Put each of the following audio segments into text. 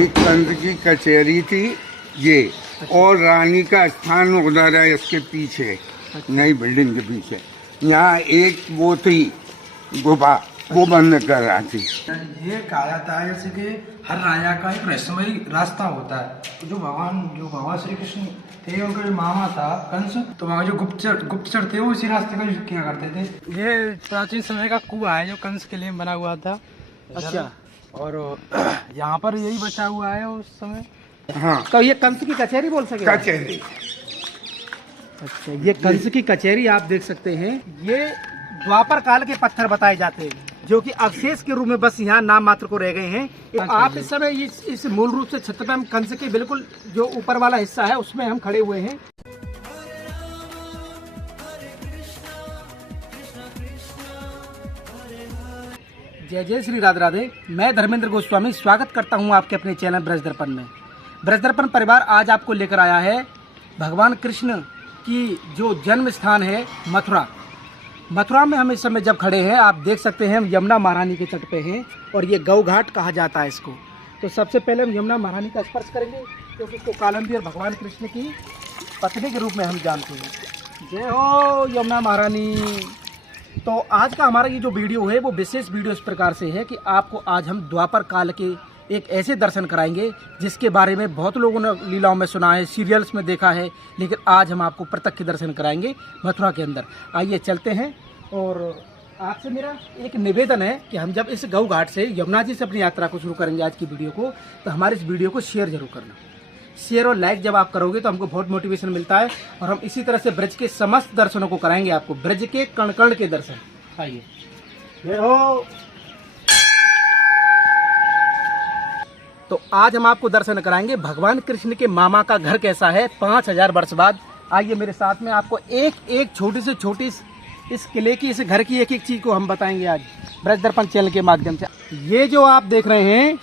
ये कंस की कचहरी थी ये, और रानी का स्थान उधर है इसके पीछे, नई बिल्डिंग के पीछे। यहाँ एक वो थी गुफा, वो बंद कर रहा थी। ये कहा जाता है जैसे कि हर राजा का एक रहस्यमयी रास्ता होता है। जो भगवान श्री कृष्ण थे, उनका जो मामा था कंस, तो वहाँ जो गुप्तचर थे वो इसी रास्ते का यूज किया करते थे। ये प्राचीन समय का कुआं है जो कंस के लिए बना हुआ था। अच्छा, और यहाँ पर यही बचा हुआ है उस समय। हाँ, तो ये कंस की कचहरी बोल सके? कचहरी। अच्छा, ये कंस की कचहरी आप देख सकते हैं। ये द्वापर काल के पत्थर बताए जाते हैं जो कि अवशेष के रूप में बस यहाँ नाम मात्र को रह गए हैं। आप इस समय इस मूल रूप से छत पे हम कंस के बिल्कुल जो ऊपर वाला हिस्सा है उसमें हम खड़े हुए हैं। जय जय श्री राधे राधे। मैं धर्मेंद्र गोस्वामी स्वागत करता हूं आपके अपने चैनल ब्रज दर्पण में। ब्रज दर्पण परिवार आज आपको लेकर आया है भगवान कृष्ण की जो जन्म स्थान है मथुरा। मथुरा में हम इस समय जब खड़े हैं, आप देख सकते हैं हम यमुना महारानी के तट पे हैं और ये गौ घाट कहा जाता है इसको। तो सबसे पहले हम यमुना महारानी का स्पर्श करेंगे क्योंकि इसको कालंदी और भगवान कृष्ण की पत्नी के रूप में हम जानते हैं। जय हो यमुना महारानी। तो आज का हमारा ये जो वीडियो है वो विशेष वीडियो इस प्रकार से है कि आपको आज हम द्वापर काल के एक ऐसे दर्शन कराएंगे जिसके बारे में बहुत लोगों ने लीलाओं में सुना है, सीरियल्स में देखा है, लेकिन आज हम आपको प्रत्यक्ष दर्शन कराएंगे मथुरा के अंदर। आइए चलते हैं। और आपसे मेरा एक निवेदन है कि हम जब इस गौ घाट से यमुना जी से अपनी यात्रा को शुरू करेंगे आज की वीडियो को, तो हमारे इस वीडियो को शेयर जरूर करना। शेयर और लाइक जब आप करोगे तो हमको बहुत मोटिवेशन मिलता है और हम इसी तरह से ब्रज के समस्त दर्शनों को कराएंगे आपको, ब्रज के कण कण के दर्शन। आइए। जय हो। तो आज हम आपको दर्शन कराएंगे भगवान कृष्ण के मामा का घर कैसा है 5000 वर्ष बाद। आइए मेरे साथ में, आपको एक एक छोटी से छोटी इस किले की, इस घर की एक एक चीज को हम बताएंगे आज ब्रज दर्पण चैनल के माध्यम से। ये जो आप देख रहे हैं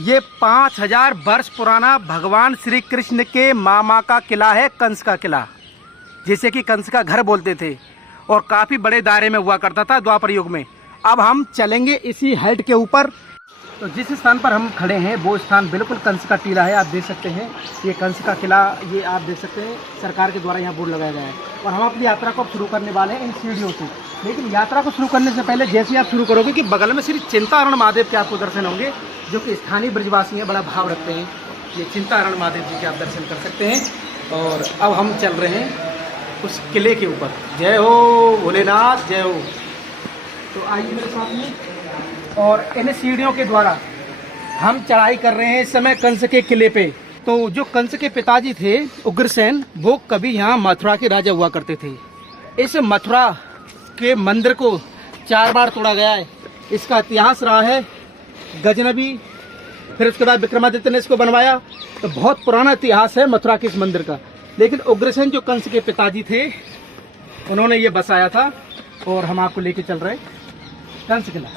ये 5000 वर्ष पुराना भगवान श्री कृष्ण के मामा का किला है, कंस का किला, जिसे कि कंस का घर बोलते थे और काफी बड़े दायरे में हुआ करता था द्वापर युग में। अब हम चलेंगे इसी हाइट के ऊपर। तो जिस स्थान पर हम खड़े हैं वो स्थान बिल्कुल कंस का टीला है। आप देख सकते हैं ये कंस का किला, ये आप देख सकते हैं सरकार के द्वारा यहाँ बोर्ड लगाया गया है। और हम अपनी यात्रा को अब शुरू करने वाले हैं इन सीढ़ियों से। लेकिन यात्रा को शुरू करने से पहले जैसे ही आप शुरू करोगे कि बगल में श्री चिंताहरण महादेव के आपको दर्शन होंगे, जो कि स्थानीय ब्रजवासी हैं, बड़ा भाव रखते हैं। ये चिंताहरण महादेव जी के आप दर्शन कर सकते हैं। और अब हम चल रहे हैं उस किले के ऊपर। जय हो भोलेनाथ, जय हो। तो आइए मेरे साथ में, और इन सीढ़ियों के द्वारा हम चढ़ाई कर रहे हैं इस समय कंस के किले पे। तो जो कंस के पिताजी थे उग्रसेन, वो कभी यहाँ मथुरा के राजा हुआ करते थे। इस मथुरा के मंदिर को 4 बार तोड़ा गया है। इसका इतिहास रहा है गजनबी, फिर उसके बाद विक्रमादित्य ने इसको बनवाया। तो बहुत पुराना इतिहास है मथुरा के इस मंदिर का। लेकिन उग्रसेन जो कंस के पिताजी थे, उन्होंने ये बसाया था। और हम आपको लेके चल रहे हैं कंस किला।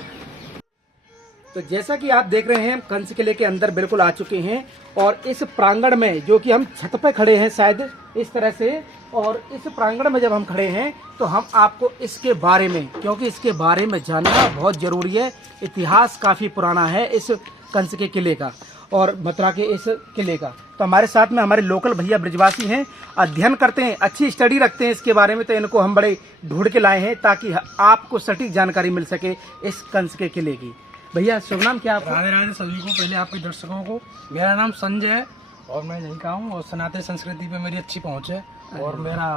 तो जैसा कि आप देख रहे हैं हम कंस किले के अंदर बिल्कुल आ चुके हैं। और इस प्रांगण में, जो कि हम छत पे खड़े हैं शायद इस तरह से, और इस प्रांगण में जब हम खड़े हैं तो हम आपको इसके बारे में, क्योंकि इसके बारे में जानना बहुत जरूरी है। इतिहास काफी पुराना है इस कंस के किले का और मथुरा के इस किले का। तो हमारे साथ में हमारे लोकल भैया ब्रजवासी हैं, अध्ययन करते हैं, अच्छी स्टडी रखते हैं इसके बारे में। तो इनको हम बड़े ढूंढ के लाए हैं ताकि आपको सटीक जानकारी मिल सके इस कंस के किले की। भैया शुभ नाम क्या आपका? राधे राधे सभी को। पहले आपके दर्शकों को, मेरा नाम संजय है और मैं यहीं का हूँ और सनातन संस्कृति पे मेरी अच्छी पहुँच है। और मेरा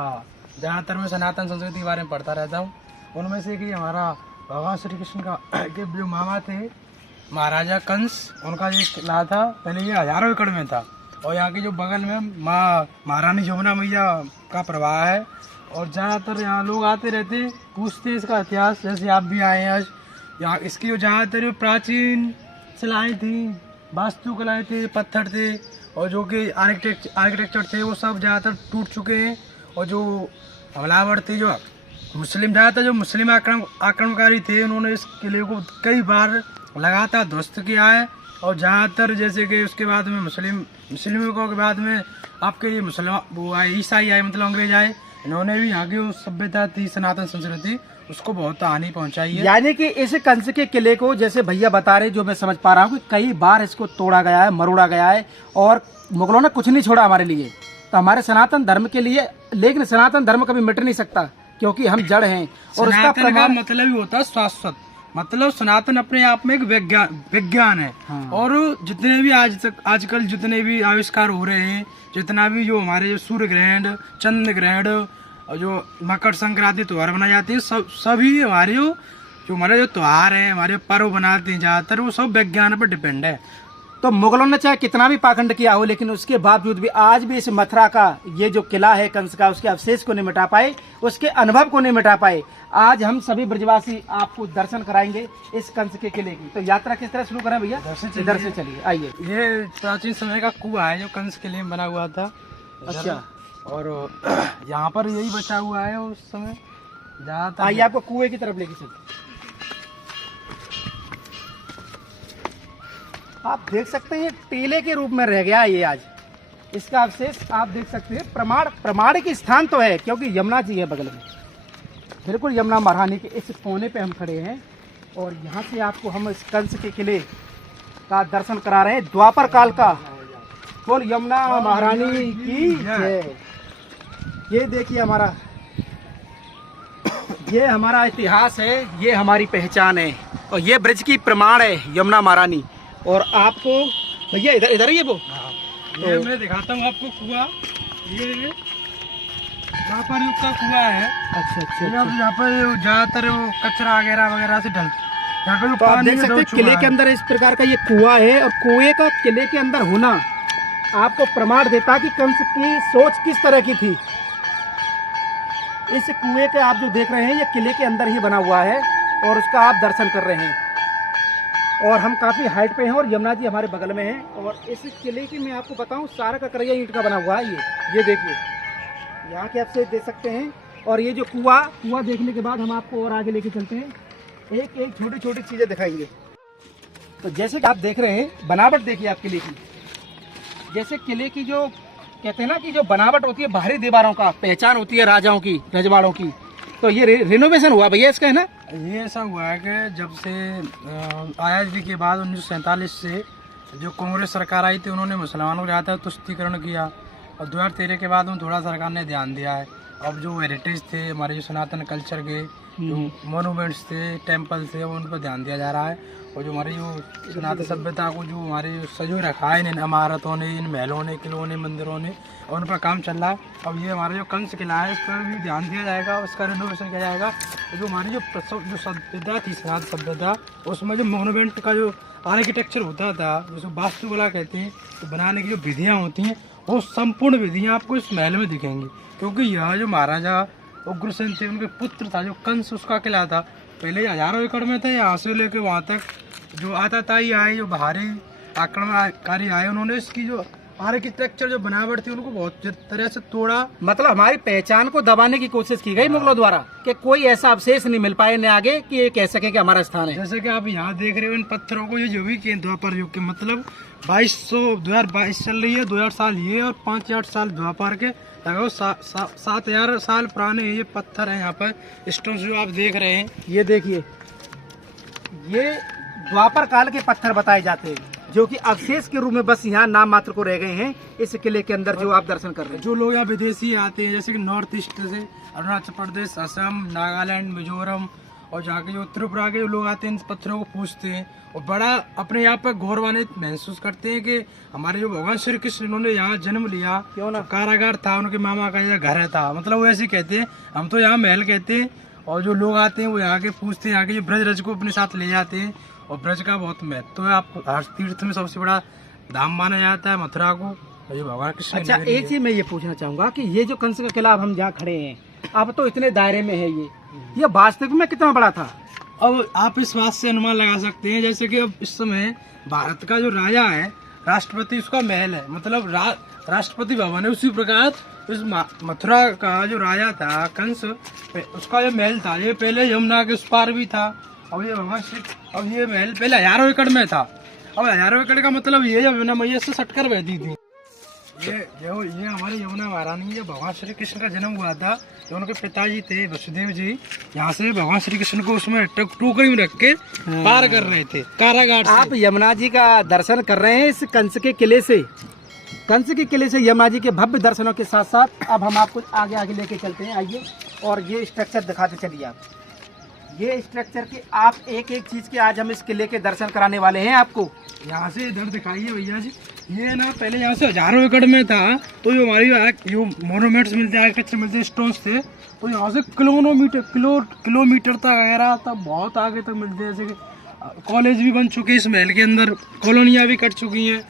ज़्यादातर मैं सनातन संस्कृति के बारे में पढ़ता रहता हूँ। उनमें से कि हमारा भगवान श्री कृष्ण का के जो मामा थे महाराजा कंस, उनका जो किला था पहले ये हजारों एकड़ में था। और यहाँ के जो बगल में महारानी यमुना मैया का प्रवाह है। और ज़्यादातर यहाँ लोग आते रहते, पूछते इसका इतिहास, जैसे आप भी आए हैं आज। यहाँ इसकी जो ज़्यादातर प्राचीन शिलाएँ थी, वास्तुकलाएँ थे, पत्थर थे, और जो कि आर्किटेक्चर थे वो सब ज़्यादातर टूट चुके हैं। और जो हमलावर थे, जो मुस्लिम आक्रमणकारी थे, उन्होंने इस किले को कई बार लगातार ध्वस्त किया है। और ज़्यादातर जैसे कि उसके बाद में मुस्लिमों के बाद में आपके ये मुसलमान वो आए, ईसाई आए, मतलब अंग्रेज आए। इन्होंने भी यहाँ की जो सभ्यता थी, सनातन संस्कृति, उसको बहुत हानि पहुंचाई है। यानी कि इस कंस के किले को जैसे भैया बता रहे, जो मैं समझ पा रहा हूँ कि कई बार इसको तोड़ा गया है, मरोड़ा गया है, और मुगलों ने कुछ नहीं छोड़ा हमारे लिए, तो हमारे सनातन धर्म के लिए। लेकिन सनातन धर्म कभी मिट नहीं सकता, क्योंकि हम जड़ हैं। और उसका सनातन का प्रमाण मतलब ही होता है शाश्वत, मतलब सनातन अपने आप में एक विज्ञान है। हाँ। और जितने भी आजकल जितने भी आविष्कार हो रहे हैं, जितना भी जो हमारे जो सूर्य ग्रहण, चंद्र ग्रहण और जो मकर संक्रांति त्योहार मनाए जाते हैं, सभी हमारे जो हमारे जो त्योहार है, हमारे पर्व बनाते हैं ज्यादातर, वो सब विज्ञान पर डिपेंड है। तो मुगलों ने चाहे कितना भी पाखंड किया हो, लेकिन उसके बावजूद भी आज भी इस मथुरा का ये जो किला है कंस का, उसके अवशेष को नहीं मिटा पाए, उसके अनुभव को नहीं मिटा पाए। आज हम सभी ब्रजवासी आपको दर्शन कराएंगे इस कंस के किले की। तो यात्रा किस तरह शुरू करें भैया? इधर से चलिए, आइए। ये प्राचीन समय का कुआं है जो कंस के लिए बना हुआ था। अच्छा, और यहाँ पर यही बचा हुआ है उस समय ज्यादातर। आइए आपको कुएं की तरफ लेके चलते। आप देख सकते हैं टीले के रूप में रह गया है ये आज। इसका अवशेष आप देख सकते हैं। प्रमाणिक स्थान तो है, क्योंकि यमुना जी है बगल में, बिल्कुल यमुना महारानी के इस कोने पे हम खड़े हैं। और यहाँ से आपको हम इस कंस के किले का दर्शन करा रहे हैं, द्वापर काल का। बोल यमुना महारानी की जय। ये देखिए ये हमारा इतिहास है, ये हमारी पहचान है, और ये ब्रज की प्रमाण है यमुना महारानी। और आपको भैया इधर ही है वो। ये मैं दिखाता हूँ आपको कुआं। ये द्वापर युग का कुआं है। अच्छा ये अब यहाँ पर ज्यादातर वो कचरा वगैरह से यहाँ पे तो आप देख सकते हैं किले के अंदर इस प्रकार का ये कुआं है, और कुएं का किले के अंदर होना आपको प्रमाण देता कि कंस की सोच किस तरह की थी। इस कुएं के आप जो देख रहे हैं, ये किले के अंदर ही बना हुआ है, और उसका आप दर्शन कर रहे हैं। और हम काफ़ी हाइट पे हैं, और यमुना जी हमारे बगल में है। और इस किले की मैं आपको बताऊं, सारा का करैया ईंट का बना हुआ है। ये देखिए, यहाँ के आप से देख सकते हैं। और ये जो कुआं देखने के बाद हम आपको और आगे लेके चलते हैं, एक एक छोटी छोटी चीज़ें दिखाएंगे। तो जैसे कि आप देख रहे हैं, बनावट देखिए आप किले की। जैसे किले की जो कहते हैं ना कि जो बनावट होती है बाहरी दीवारों का, पहचान होती है राजाओं की, रजवाड़ों की, तो ये रिनोवेशन हुआ भैया इसका, है ना? ये ऐसा हुआ है कि जब से आज़ादी के बाद 1947 से जो कांग्रेस सरकार आई थी, उन्होंने मुसलमानों को ज़्यादा तुष्टीकरण किया, और 2013 के बाद में थोड़ा सरकार ने ध्यान दिया है। अब जो हेरिटेज थे, हमारे जो सनातन कल्चर के जो मोनूमेंट्स थे, टेम्पल थे, उन पर ध्यान दिया जा रहा है। और जो हमारी जो सनातन सभ्यता को जो हमारे सजो रखा है इन इमारतों ने, इन महलों ने, किलों ने, मंदिरों ने, और उन पर काम चल रहा है। अब ये हमारा जो कंस किला है, इस पर भी ध्यान दिया जाएगा, उसका रिनोवेशन किया जाएगा। जो हमारी जो सभ्यता थी, सनातन सभ्यता, उसमें जो मोनूमेंट का जो आर्किटेक्चर होता था, जिसको वास्तुकला कहते हैं, तो बनाने की जो विधियाँ होती हैं, वो संपूर्ण विधियाँ आपको इस महल में दिखेंगी। क्योंकि यह जो महाराजा उग्रसेन थे, उनके पुत्र था जो कंस, उसका किला था। पहले हजारों एकड़ में थे, यहाँ से लेके वहाँ तक जो आताताई आए, जो बाहरी आक्रमणकारी आए, उन्होंने इसकी जो आर्किटेक्चर जो बनावट थी, उनको बहुत तरह से तोड़ा। मतलब हमारी पहचान को दबाने की कोशिश की गई मुगलों द्वारा, कि कोई ऐसा अवशेष नहीं मिल पाए न आगे कि ये कह सके कि हमारा स्थान है। जैसे कि आप यहाँ देख रहे हो इन पत्थरों को, ये जो भी के द्वापर युग के, मतलब 2022 चल रही है, 2000 साल ये और 5000 साल द्वापर के, लगभग 7000 साल पुराने ये पत्थर हैं। यहाँ पर स्टोन जो आप देख रहे हैं, ये देखिए, ये द्वापर काल के पत्थर बताए जाते हैं, जो कि अवशेष के रूप में बस यहाँ नाम मात्र को रह गए हैं इस किले के अंदर, जो आप दर्शन कर रहे हैं। जो लोग यहाँ विदेशी आते हैं, जैसे कि नॉर्थ ईस्ट से, अरुणाचल प्रदेश, असम, नागालैंड, मिजोरम, और जहाँ के जो त्रिपुरा के लोग आते हैं, इन पत्थरों को पूछते हैं, और बड़ा अपने यहाँ पर गौरवान्वित महसूस करते हैं कि हमारे जो भगवान श्री कृष्ण, इन्होंने यहाँ जन्म लिया, क्यों ना, कारागार था, उनके मामा का यह घर था, मतलब वो ऐसे कहते हैं, हम तो यहाँ महल कहते हैं। और जो लोग आते हैं वो यहाँ के पूछते हैं, यहाँ के जो ब्रज रज को अपने साथ ले जाते हैं, और ब्रज का बहुत महत्व है। आप हर तीर्थ में सबसे बड़ा धाम माना जाता है मथुरा को, और ये भगवान कृष्ण। अच्छा, एक चीज मैं ये पूछना चाहूंगा कि ये जो कंस का किला अब हम जहाँ खड़े हैं, अब तो इतने दायरे में है, ये वास्तविक में कितना बड़ा था? अब आप इस बात से अनुमान लगा सकते हैं, जैसे कि अब इस समय भारत का जो राजा है, राष्ट्रपति, उसका महल है, मतलब राष्ट्रपति भवन है। उसी प्रकार इस मथुरा का जो राजा था कंस, उसका जो महल था, ये पहले यमुना के उस पार भी था। अब ये भगवान श्री, अब ये महल पहले हजारों एकड़ में था। अब हजारों एकड़ का मतलब ये यमुना मैया से सटकर बहती थी। ये हमारी यमुना महारानी है, भगवान श्री कृष्ण का जन्म हुआ था। जो उनके पिताजी थे वसुदेव जी, यहाँ से भगवान श्री कृष्ण को उसमें टोकरी में रख के पार कर रहे थे कारागार से। आप यमुना जी का दर्शन कर रहे हैं इस कंस के किले से। कंस के किले से यमुना जी के भव्य दर्शनों के साथ साथ अब हम आपको आगे आगे लेके चलते हैं, आइए। और ये स्ट्रक्चर दिखाते चलिए आप। ये स्ट्रक्चर के आप एक एक चीज के आज हम इस किले के दर्शन कराने वाले हैं आपको। यहाँ से इधर दिखाइए भैया जी। ये ना पहले यहाँ से हजारों एकड़ में था, तो जो हमारी जो मोनूमेंट्स मिलते हैं, आर्किटेक्चर मिलते हैं, स्टोन्स थे, तो यहाँ से किलोमीटर तक वगैरह तब बहुत आगे तक मिलते हैं। जैसे कि कॉलेज भी बन चुके हैं इस महल के अंदर, कॉलोनियाँ भी कट चुकी हैं।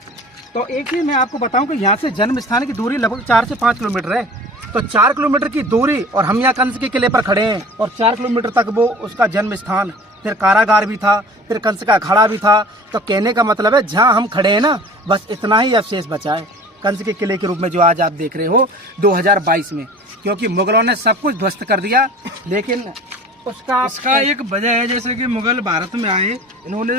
तो एक चीज मैं आपको बताऊं कि यहाँ से जन्म स्थान की दूरी लगभग 4 से 5 किलोमीटर है। तो 4 किलोमीटर की दूरी और हम यहाँ कंस के किले पर खड़े हैं, और 4 किलोमीटर तक वो उसका जन्म स्थान, फिर कारागार भी था, फिर कंस का अखाड़ा भी था। तो कहने का मतलब है जहाँ हम खड़े हैं ना, बस इतना ही अवशेष बचा है कंस के किले के रूप में जो आज आप देख रहे हो 2022 में। क्योंकि मुगलों ने सब कुछ ध्वस्त कर दिया, लेकिन उसका एक वजह है, जैसे कि मुगल भारत में आए, इन्होंने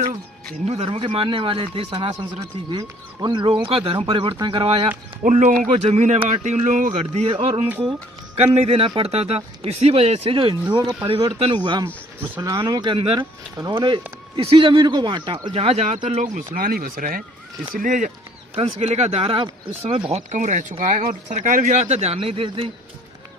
हिंदू धर्म के मानने वाले थे, सनातन संस्कृति के, उन लोगों का धर्म परिवर्तन करवाया, उन लोगों को जमीनें बांटी, उन लोगों को घर दिए और उनको कर नहीं देना पड़ता था। इसी वजह से जो हिंदुओं का परिवर्तन हुआ मुसलमानों के अंदर, उन्होंने इसी जमीन को बांटा, और जहाँ ज़्यादातर लोग मुसलमान ही बस रहे हैं। इसलिए कंस किले का दायरा इस समय बहुत कम रह चुका है, और सरकार भी ज़्यादातर ध्यान नहीं देती।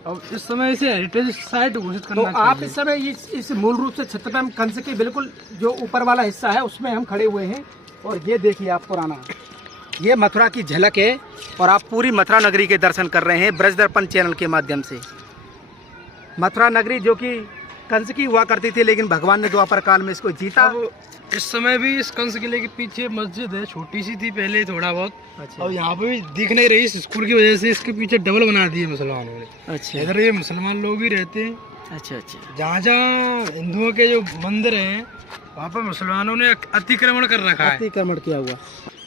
और इस समय इसे हेरिटेज साइट घोषित करना तो आप इस समय इस मूल रूप से छत पे हम कंस के बिल्कुल जो ऊपर वाला हिस्सा है उसमें हम खड़े हुए हैं। और ये देखिए आप पुराना, ये मथुरा की झलक है, और आप पूरी मथुरा नगरी के दर्शन कर रहे हैं ब्रज दर्पण चैनल के माध्यम से। मथुरा नगरी जो कि कंस की हुआ करती थी, लेकिन भगवान ने द्वापर काल में इसको जीता। अब इस समय भी इस कंस किले के पीछे मस्जिद है, छोटी सी थी पहले थोड़ा बहुत। अच्छा। और यहाँ पे भी दिख नहीं रही इस स्कूल की वजह से, इसके पीछे डबल बना दिए मुसलमानों ने। अच्छा इधर ये मुसलमान लोग ही रहते हैं। अच्छा अच्छा। जहाँ जहाँ हिंदुओं के जो मंदिर हैं, वहाँ पर मुसलमानों ने अतिक्रमण कर रखा है। अतिक्रमण किया हुआ।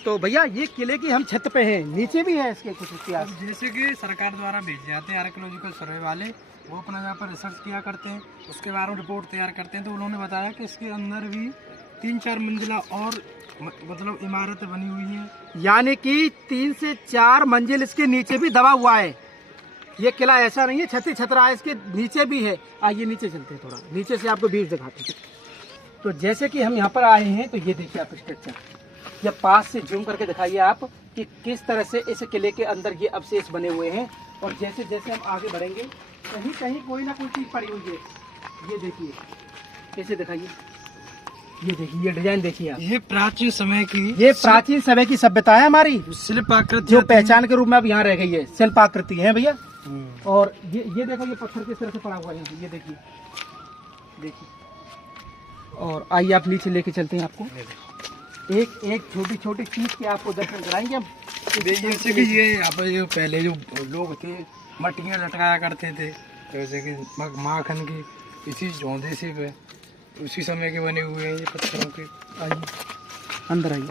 तो भैया ये किले की हम छत पे हैं, नीचे भी है इसके कुछ इतिहास। जैसे कि सरकार द्वारा भेजे जाते हैं आर्कियोलॉजिकल सर्वे वाले, वो अपना यहाँ पर रिसर्च किया करते हैं, उसके बारे में रिपोर्ट तैयार करते हैं। तो उन्होंने बताया कि इसके अंदर भी 3-4 मंजिला और मतलब इमारतें बनी हुई हैं, यानी कि 3 से 4 मंजिल इसके नीचे भी दबा हुआ है। ये किला ऐसा नहीं है छत ही छत रहा है, इसके नीचे भी है। आइए नीचे चलते हैं, थोड़ा नीचे से आपको भीड़ दिखाते हैं। तो जैसे कि हम यहाँ पर आए हैं, तो ये देखिए आप स्ट्रक्चर, या पास से जूम करके दिखाइए आप कि किस तरह से इस किले के अंदर ये अवशेष बने हुए हैं। और जैसे जैसे हम आगे बढ़ेंगे, कहीं कहीं कोई ना कोई चीज पड़ी हुई है। ये देखिए, कैसे दिखाइए, ये देखिए, ये डिजाइन देखिए आप। ये प्राचीन समय की, ये प्राचीन समय की सभ्यता है हमारी, शिल्पाकृति जो पहचान के रूप में अब यहाँ रह गई है। शिल्पाकृति है भैया। और ये देखो, ये पत्थर किस तरह से पड़ा हुआ है, ये देखिए देखिए। और आइए आप नीचे लेके चलते हैं, आपको एक एक छोटी छोटी चीज के आपको दर्शन कराएंगे हम। जैसे कि ये यहाँ पर जो पहले जो लोग थे, मटियाँ लटकाया करते थे, जैसे कि माखन की, इसी झोंदे से पे उसी समय के बने हुए हैं ये पत्थरों के। आइए अंदर आइए।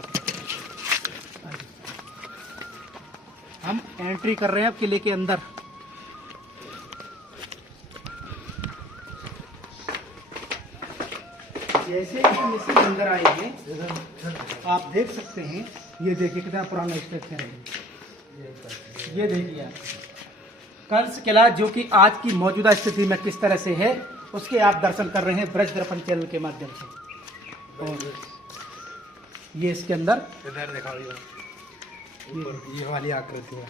हम एंट्री कर रहे हैं अब किले के अंदर। जैसे कि हम इसके अंदर आए हैं, आप देख सकते हैं, ये देखिए कितना पुराना स्ट्रक्चर है। ये देखिए आप कंस किला, जो कि आज की मौजूदा स्थिति में किस तरह से है, उसके आप दर्शन कर रहे हैं ब्रज दर्पण चैनल के माध्यम से। और ये इसके अंदर इधर दिखाओ, ये वाली आकृति है।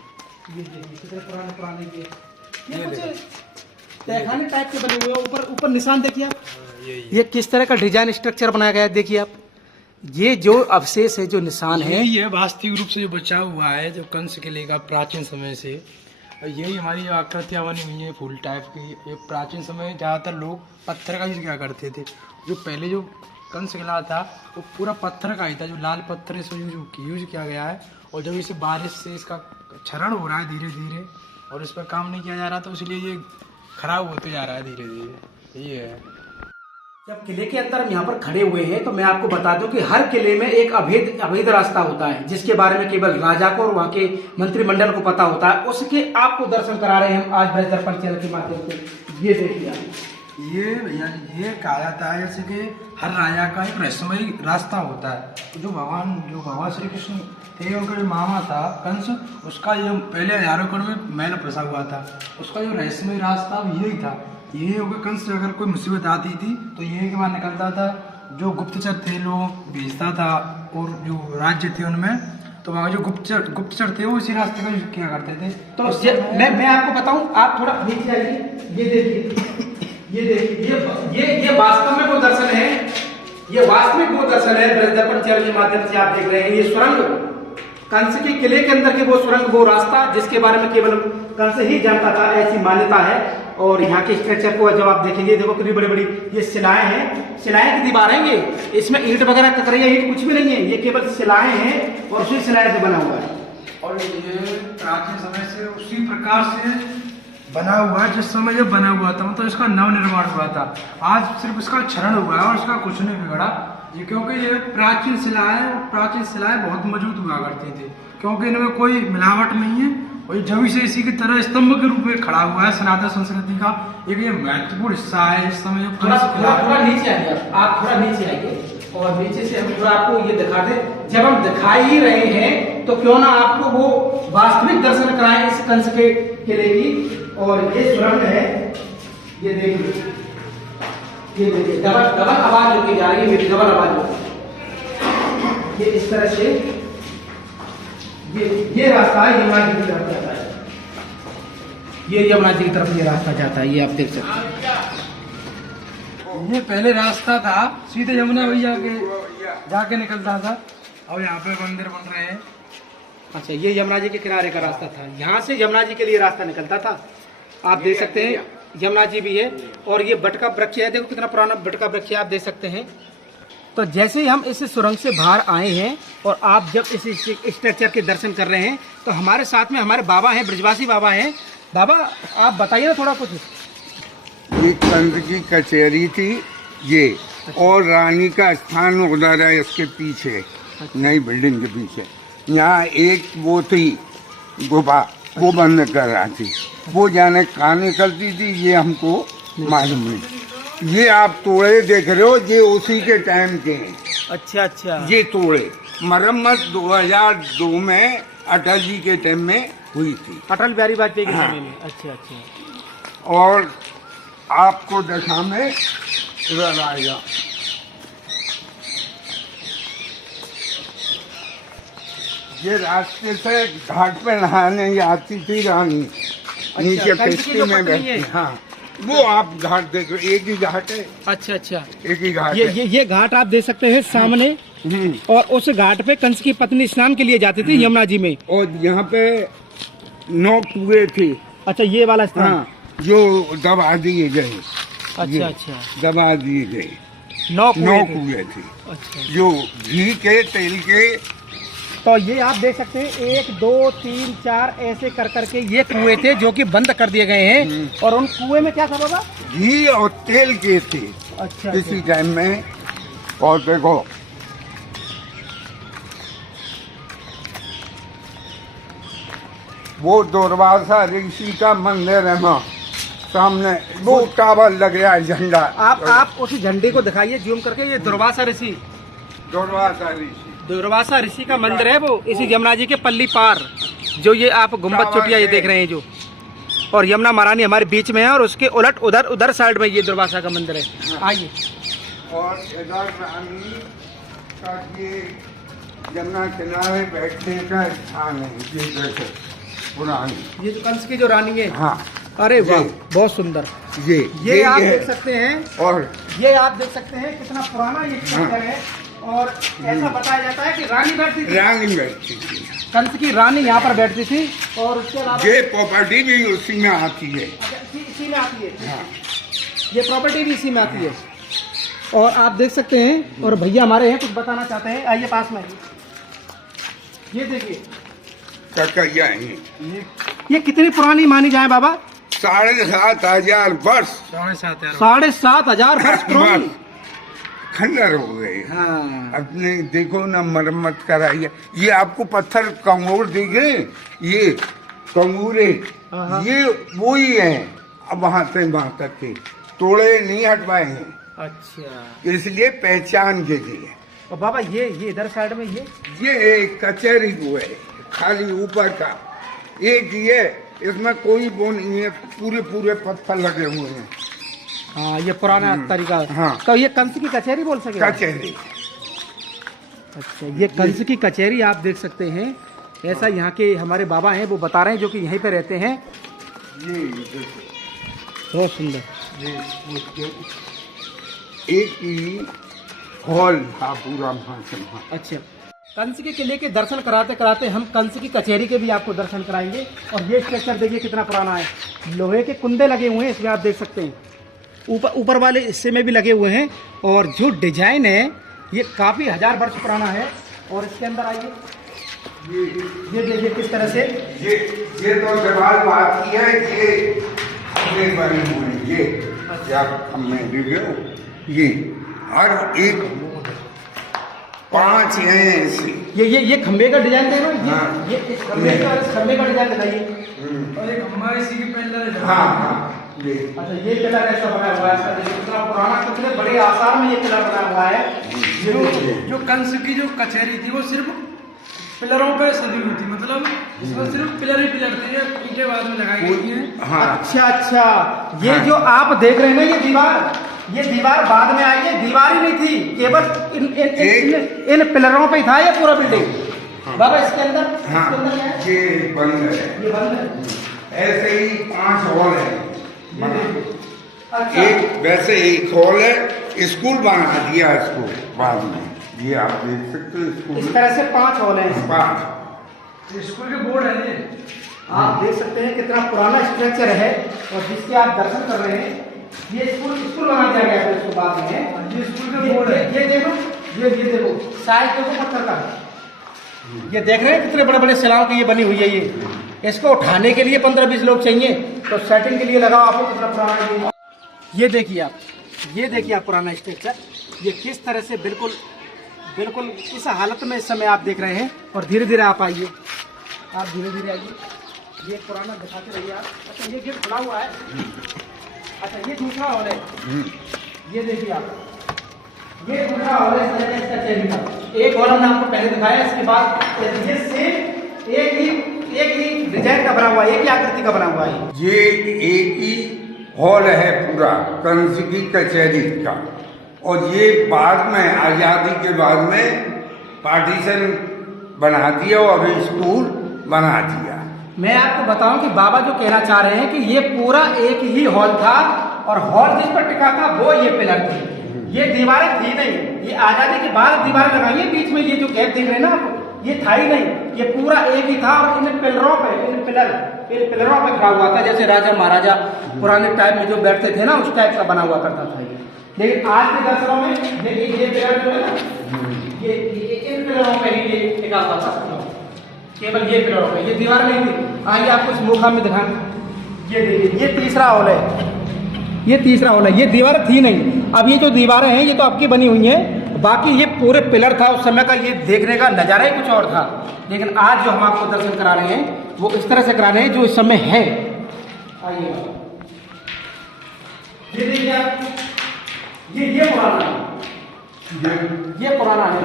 ये देखिए कितने पुराने पुराने ये कुछ तहखाने टाइप के बने हुए हैं। ऊपर ऊपर निशान देखिए आप, ये किस तरह का डिजाइन स्ट्रक्चर बनाया गया है, देखिए आप। ये जो अवशेष है, जो निशान है, यही है वास्तविक रूप से जो बचा हुआ है, जो कंस किले का प्राचीन समय से। यही हमारी आकृतियाँ बनी हुई हैं फूल टाइप की। ये प्राचीन समय में ज़्यादातर लोग पत्थर का यूज किया करते थे। जो पहले जो कंस किला था वो पूरा पत्थर का ही था, जो लाल पत्थर इसको यूज किया गया है। और जब इसे बारिश से इसका क्षरण हो रहा है धीरे धीरे, और इस पर काम नहीं किया जा रहा, तो इसलिए ये खराब होते जा रहा है धीरे धीरे। ये है। जब किले के अंदर हम यहाँ पर खड़े हुए हैं, तो मैं आपको बता दूं कि हर किले में एक अवैध रास्ता होता है, जिसके बारे में केवल राजा को और वहाँ के मंत्रिमंडल को पता होता है। उसके आपको दर्शन करा रहे हैं हम आज ब्रज दर्पण चैनल के माध्यम से। ये देखिए आप, ये भैया ये कहा जाता है जैसे कि हर राजा का एक रहस्यमयी रास्ता होता है। तो जो भगवान श्री कृष्ण थे, उनका जो मामा था कंस, उसका ये पहले हजारों करोड़ में महल बसा हुआ था। उसका जो रहस्यमयी रास्ता यही था। ये होगा कंस अगर कोई मुसीबत आती थी तो यही के बाद निकलता था। जो गुप्तचर थे लोग भेजता था, और जो राज्य थे उनमें तो वहाँ जो गुप्तचर थे वो इसी रास्ते का यूज किया करते थे। तो मैं आपको बताऊं, आप थोड़ा नीचे आइए। ये देखिए, ये वास्तव में वो दर्शन है, ये वास्तविक वो दर्शन है ब्रज दर्पण चैनल के माध्यम से आप देख रहे हैं। ये सुरंग, कंस के किले के अंदर के वो सुरंग, वो रास्ता जिसके बारे में केवल कंस ही जानता था, ऐसी मान्यता है। और यहाँ के स्ट्रक्चर को जब आप देखेंगे, देखो कितनी बड़ी बड़ी ये शिलाएं हैं, शिलाएं की दीवारें हैं ये, इसमें ईंट वगैरह ककरिया ईंट कुछ भी नहीं है, ये केवल शिलाएं हैं और उसी शिलाएं से बना हुआ है। और ये प्राचीन समय से उसी प्रकार से बना हुआ है जिस समय ये बना हुआ था, मतलब इसका नवनिर्माण हुआ था। आज सिर्फ इसका क्षरण हुआ है और इसका कुछ नहीं बिगड़ा, ये क्योंकि ये प्राचीन शिलाएं, और प्राचीन शिलाएं बहुत मजबूत हुआ करती थी, क्योंकि इनमें कोई मिलावट नहीं है। और जब से इसी की तरह स्तंभ के रूप में खड़ा हुआ है सनातन संस्कृति का एक ये महत्वपूर्ण हिस्सा है। इस समय थोड़ा नीचे आइए, आप थोड़ा नीचे आइए और नीचे से हम थोड़ा आपको ये दिखा दें। जब हम दिखा ही रहे हैं तो क्यों ना आपको वो वास्तविक दर्शन कराएं इस कंस के किले की। और ये सुरंग है, ये देखिए, ये देखिए डबल आवाज होती जा रही है, मेरी डबल आवाज। ये इस तरह से ये रास्ता है, यमुना जी की तरफ जाता है, ये यमुना जी की तरफ ये रास्ता जाता है, ये आप देख सकते हैं। ये पहले रास्ता था सीधे यमुना भैया के जाके निकलता था, और यहाँ पे मंदिर बन रहे हैं। अच्छा, ये यमुना जी के किनारे का रास्ता था, यहाँ से यमुना जी के लिए रास्ता निकलता था। आप देख सकते हैं यमुना जी भी है, और ये बटका वृक्ष है, देखो कितना पुराना बटका वृक्ष है, आप देख सकते हैं। तो जैसे ही हम इस सुरंग से बाहर आए हैं और आप जब इस स्ट्रक्चर के दर्शन कर रहे हैं, तो हमारे साथ में हमारे बाबा हैं, ब्रजवासी बाबा हैं। बाबा आप बताइए ना थोड़ा कुछ। ये कंस की कचहरी थी ये, और रानी का स्थान उधर है इसके पीछे, नई बिल्डिंग के पीछे। यहाँ एक वो थी गुफा, वो बंद कर रहा थी, वो जाने कहाँ निकलती थी ये हमको मालूम नहीं। ये आप तोड़े देख रहे हो, ये उसी के टाइम के हैं। अच्छा अच्छा, ये तोड़े मरम्मत 2002 में अटल जी के टाइम में हुई थी, अटल बिहारी वाजपेयी के हाँ। समय में। अच्छा अच्छा, और आपको दशा में इधर आएगा। ये रास्ते से घाट पे नहाने आती थी रानी, नीचे कंस की किश्ती जो में पत्नी है। बैठती। हाँ, वो आप घाट देख रहे हो, एक ही घाट है, अच्छा अच्छा, एक ही घाट ये है। ये घाट आप देख सकते हैं सामने, और उस घाट पे कंस की पत्नी स्नान के लिए जाती थी यमुना जी में। और यहाँ पे 9 कुएं थे। अच्छा, ये वाला स्थान। हाँ, जो दबा दिए गए। अच्छा अच्छा, दबा दिए गए 9 9 कुएं थे। कुएं थे, अच्छा, जो घी के तेल के। तो ये आप देख सकते हैं 1 2 3 4 ऐसे कर करके ये कुएं थे जो कि बंद कर दिए गए हैं। और उन कुएं में क्या था बाबा? घी और तेल के थे अच्छा, इसी टाइम में। और देखो वो दुर्वासा ऋषि का मंदिर है वहाँ सामने, वो टावर लग रहा है झंडा। आप उस झंडे को दिखाइए जूम करके। ये दुर्वासा ऋषि, दुर्वासा ऋषि, दुर्वासा ऋषि का मंदिर है, वो इसी यमुना जी के पल्ली पार, जो ये आप गुम्बद चोटिया ये देख रहे हैं जो, और यमुना महारानी हमारे बीच में है, और उसके उलट उधर साइड में ये दुर्वासा का मंदिर है। आइए। और इधर रानी का ये यमुना किनारे बैठने का स्थान है, ये देखो पुरानी। ये जो कंस की जो रानी है। हाँ, अरे वाह, ये। बहुत सुंदर। ये आप है। देख सकते हैं, और ये आप देख सकते हैं कितना पुराना ये स्ट्रक्चर है। और ऐसा बताया जाता है कि रानी बैठती थी, रानी बैठती थी, कंस की रानी यहाँ पर बैठती थी। और उसके अलावा ये प्रॉपर्टी भी उसी में आती है। अच्छा, इसी में आती है। हाँ, ये प्रॉपर्टी भी इसी में आती है। और आप देख सकते हैं, और भैया हमारे हैं कुछ बताना चाहते हैं, आइए पास में। ये देखिए, ककैया है। ये कितनी पुरानी मानी जाए बाबा? 7,500 वर्ष, 7,500 वर्ष पुरानी। खंडर हो गए। हाँ, अपने देखो ना, मरम्मत कराई है। ये आपको पत्थर कंगूर दिख रहे, ये कंगूरे, हाँ। ये वो ही है। अब वहां से वहां तक के तोड़े नहीं हटवाए हैं, अच्छा। इसलिए पहचान के लिए। और बाबा ये इधर साइड में ये एक कचहरी वो है, खाली ऊपर का एक ये, इसमें कोई वो नहीं है, पूरे पूरे पत्थर लगे हुए हैं। हाँ, ये पुराना तरीका। हाँ। तो ये कंस की कचहरी बोल सके? कचहरी। अच्छा, ये कंस की कचहरी आप देख सकते हैं। ऐसा यहाँ के हमारे बाबा हैं, वो बता रहे हैं, जो कि यहीं पे रहते हैं। ये देखो, बहुत सुंदर। ये एक ही हॉल था पूरा महासन। अच्छा, कंस के किले के दर्शन कराते कराते हम कंस की कचहरी के भी आपको दर्शन कराएंगे। और ये स्ट्रक्चर देखिए कितना पुराना है, लोहे के कुंदे लगे हुए हैं इसमें, आप देख सकते हैं। ऊपर वाले हिस्से में भी लगे हुए हैं। और जो डिजाइन है ये काफी 1000 वर्ष पुराना है। और इसके अंदर आइए, ये देखिए किस तरह से ये तो दीवार बात की है, ये बने हुए हैं, ये आप हमें देखो, ये हर एक 5 हैं ऐसे। ये खंबे का डिजाइन देखो। हाँ। ये इस खंबे का डिजाइन दिखाइए। और एक हमारे इसी के पहले। हाँ, ये अच्छा, ये पिलर ऐसा बना हुआ है, इसका देखिए कितना पुराना, कितने बड़े आसार में ये पिलर बना हुआ है। जो कंस की जो कचहरी थी वो सिर्फ पिलरों पे सजी हुई थी, मतलब इसमें सिर्फ पिलर ही पिलर थे, ईंटें बाद में लगाई गई हैं। हाँ, अच्छा, ये जो आप देख रहे हैं ना, ये दीवार बाद में आई है, दीवार ही नहीं थी, केवल इन पिलरों पे ही था ये पूरा बिल्डिंग। बाबा इसके अंदर, हाँ, क्या है? ये बंद है, ये बंद है। ऐसे ही 5 हॉल है। अच्छा। एक वैसे एक हॉल है, स्कूल बना दिया इसको बाद में, ये आप देख सकते हो स्कूल। इस तरह से 5 हॉल हैं। 5 स्कूल के बोर्ड है ये। आप देख सकते हैं कितना पुराना स्ट्रक्चर है। और जिसके आप दर्शन कर रहे हैं, ये स्कूल बना दिया गया है इसको बाद में। ये स्कूल के बोर्ड है। ये देखो, ये देखो साइज देखो पत्थर का। ये देख रहे हैं कितने बड़े बड़े शिलाओं की ये बनी हुई है। ये इसको उठाने के लिए 15-20 लोग चाहिए, तो सेटिंग के लिए लगाओ आपको कितना पुराना। ये देखिए आप पुराना स्ट्रक्चर, ये किस तरह से बिल्कुल इस हालत में इस समय आप देख रहे हैं। और धीरे धीरे आप आइए, आप धीरे धीरे आइए। ये पुराना दिखाते रहिए आप। अच्छा, ये गेट खुला हुआ है। अच्छा, ये दूसरा हॉल है। ये देखिए आप, ये दूसरा हॉल है इसका कचहरी का। एक हॉल हमने आपको पहले दिखाया, इसके बाद ये सेम एक ही डिजाइन का बना हुआ है, एक ही आकृति का बना हुआ है। ये एक ही हॉल है पूरा कंस की कचहरी का। और ये बाद में आज़ादी के बाद में पार्टीशन बना दिया और स्कूल बना दिया। मैं आपको बताऊं कि बाबा जो कहना चाह रहे हैं कि ये पूरा एक ही हॉल था, और हॉल जिस पर टिका था वो ये पिलर थी, ये दीवारें थी नहीं। ये आजादी के बाद दीवारें लगाई है, बीच में ये जो गैप देख रहे हैं ना आप, ये था ही नहीं, ये पूरा एक ही था। और इन पिलरों पे खड़ा हुआ था, जैसे राजा महाराजा पुराने टाइम में जो बैठते थे ना, उस टाइप का बना हुआ करता था ये। लेकिन आज के दर्शनों में देखिए, ये पिलर जो है ना, ये इन पिलरों पे ही ये टिका हुआ था, केवल ये पिलरों पे, ये दीवार नहीं थी। आइए आपको इस मुखा में दिखाएं। ये देखिए, ये तीसरा हॉल है, ये दीवार थी नहीं। अब ये जो दीवारें हैं ये तो आपकी बनी हुई हैं, बाकी ये पूरे पिलर था उस समय का, ये देखने का नजारा ही कुछ और था। लेकिन आज जो हम आपको दर्शन करा रहे हैं वो इस तरह से करा रहे हैं जो इस समय है। आइए, ये देखिए आप, ये पुराना है, ये पुराना है।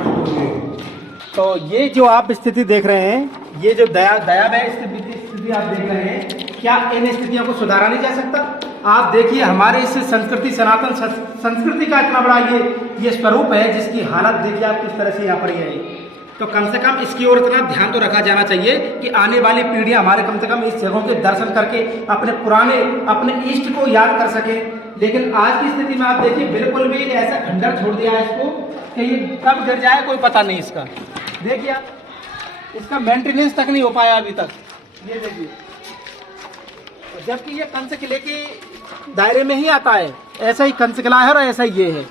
तो ये जो आप स्थिति देख रहे हैं, ये जो दयामय स्थिति आप देख रहे हैं, क्या इन स्थितियों को सुधारा नहीं जा सकता? आप देखिए, हमारे इस संस्कृति, सनातन संस्कृति का इतना बड़ा ये स्वरूप है, जिसकी हालत देखिए आप किस तरह से यहाँ पर है। तो कम से कम इसकी ओर इतना ध्यान तो रखा जाना चाहिए कि आने वाली पीढ़ियां हमारे कम से कम इस जगहों के दर्शन करके अपने इष्ट को याद कर सके। लेकिन आज की स्थिति में आप देखिए, बिल्कुल भी ऐसा खंडर छोड़ दिया है इसको कि ये कब गिर जाए कोई पता नहीं इसका। देखिए आप, इसका मेंटेनेंस तक नहीं हो पाया अभी तक। ये देखिए, जबकि ये कंस किले के दायरे में ही आता है, ऐसा ही कंस किला है और ऐसा ही ये है।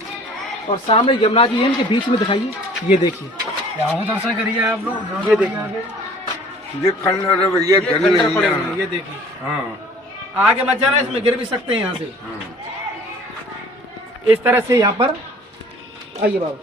और सामने यमुना जी है, इनके बीच में दिखाइए। ये देखिए, यहाँ दर्शन करिए आप लोग। ये देखिए, ये खंडर है भैया, ये खंडर पड़े हुए हैं, ये देखिए। हाँ, आगे मत जाना, इसमें गिर भी सकते हैं यहाँ से। हाँ। इस तरह से यहाँ पर आइए बाबू।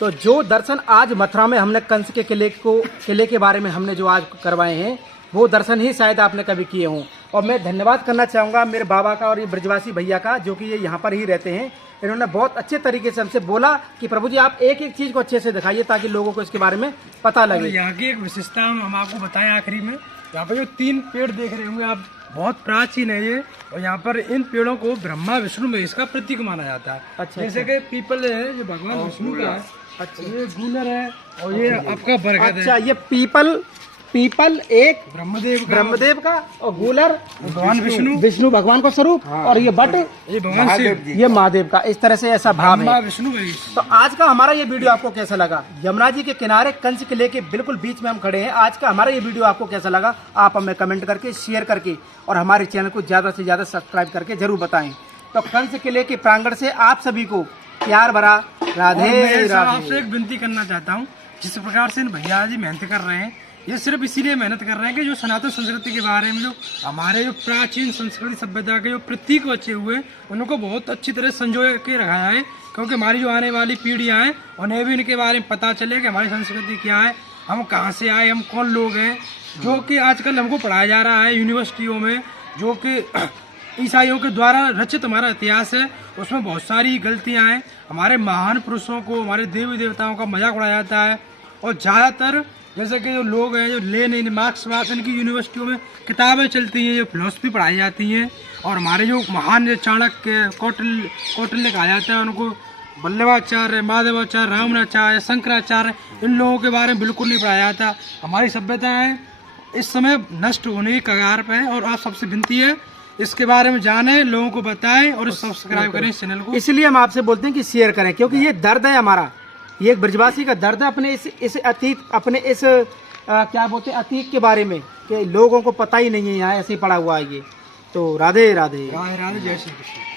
तो जो दर्शन आज मथुरा में हमने कंस के किले के बारे में हमने जो आज करवाए हैं, वो दर्शन ही शायद आपने कभी किए हों। और मैं धन्यवाद करना चाहूँगा मेरे बाबा का और ये ब्रजवासी भैया का, जो कि ये यहाँ पर ही रहते हैं। इन्होंने बहुत अच्छे तरीके से हमसे बोला कि प्रभु जी आप एक एक चीज़ को अच्छे से दिखाइए ताकि लोगों को इसके बारे में पता और लगे। यहाँ की एक विशेषता हम आपको बताएं आखिरी में, यहाँ पर जो 3 पेड़ देख रहे होंगे आप, बहुत प्राचीन है ये। और यहाँ पर इन पेड़ों को ब्रह्मा विष्णु महेश का प्रतीक माना जाता है। अच्छा, जैसे कि पीपल है जो भगवान विष्णु का है, अच्छा, ये गूलर है, और ये आपका बरगद अच्छा, है ये पीपल एक ब्रह्मदेव का और गूलर भगवान विष्णु भगवान का स्वरूप, और ये बट ये भगवान शिव, ये महादेव का। इस तरह से ऐसा भाव ब्रह्मा है। विष्णु महेश। तो आज का हमारा ये वीडियो आपको कैसा लगा? यमुना जी के किनारे कंस किले के बिल्कुल बीच में हम खड़े हैं। आज का हमारा ये वीडियो आपको कैसा लगा आप हमें कमेंट करके, शेयर करके और हमारे चैनल को ज़्यादा से ज़्यादा सब्सक्राइब करके जरूर बताएं। तो कंस किले के प्रांगण से आप सभी को प्यार भरा राधे मैं राधे। आपसे एक विनती करना चाहता हूँ, जिस प्रकार से इन भैया जी मेहनत कर रहे हैं, ये सिर्फ इसीलिए मेहनत कर रहे हैं कि जो सनातन संस्कृति के बारे में, जो हमारे जो प्राचीन संस्कृति सभ्यता के जो प्रतीक बचे हुए हैं, उनको बहुत अच्छी तरह संजो के रखा है। क्योंकि हमारी जो आने वाली पीढ़ियाँ हैं उन्हें भी इनके बारे में पता चले कि हमारी संस्कृति क्या है, हम कहाँ से आए, हम कौन लोग हैं। जो कि आजकल हमको पढ़ाया जा रहा है यूनिवर्सिटियों में, जो कि ईसाइयों के द्वारा रचित हमारा इतिहास है, उसमें बहुत सारी गलतियाँ हैं। हमारे महान पुरुषों को, हमारे देवी देवताओं का मजाक उड़ाया जाता है। और ज़्यादातर जैसे कि जो लोग हैं जो लेनिन मार्क्सवाद, इनकी यूनिवर्सिटियों में किताबें चलती हैं, जो फिलोसफी पढ़ाई जाती हैं। और हमारे जो महान चाणक्य, कौटिल्य कहा जाता है, उनको वल्लभाचार्य, माधवाचार्य, रामाचार्य, शंकराचार्य, इन लोगों के बारे में बिल्कुल नहीं पढ़ाया जाता। हमारी सभ्यताएँ इस समय नष्ट होने की कगार पर है। और आप सबसे विनती है इसके बारे में जानें, लोगों को बताएं और सब्सक्राइब करें इस चैनल को। इसलिए हम आपसे बोलते हैं कि शेयर करें, क्योंकि ये दर्द है हमारा, ये एक ब्रजवासी का दर्द है अपने इस अतीत, अपने इस क्या बोलते हैं अतीत के बारे में, कि लोगों को पता ही नहीं है, यहाँ ऐसे ही पड़ा हुआ है ये। तो राधे राधे। राधे राधे, जय श्री कृष्ण।